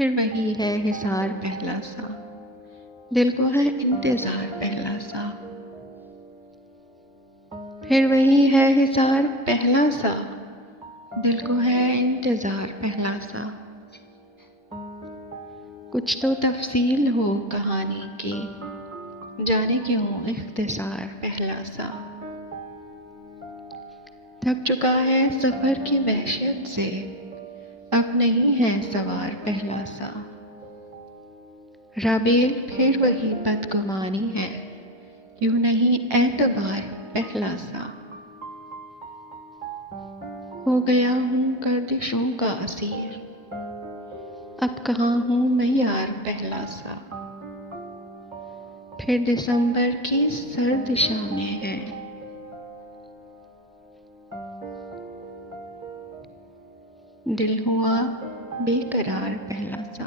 फिर वही है हिसार पहला सा, दिल को है इंतज़ार पहला सा। फिर वही है हिसार पहला सा, दिल को है इंतज़ार पहला सा। कुछ तो तफसील हो कहानी की, जाने क्यों इख्तिसार पहला सा। थक चुका है सफ़र की वहशत से, अब नहीं है सवार पहला सा। राबेल फिर वही बदगुमानी है, क्यों नहीं एतबार पहला सा। हो गया हूँ गर्दिशों का असीर, अब कहाँ हूँ मैं यार पहला सा। फिर दिसंबर की सर्द शामें हैं, दिल हुआ बेकरार पहला सा।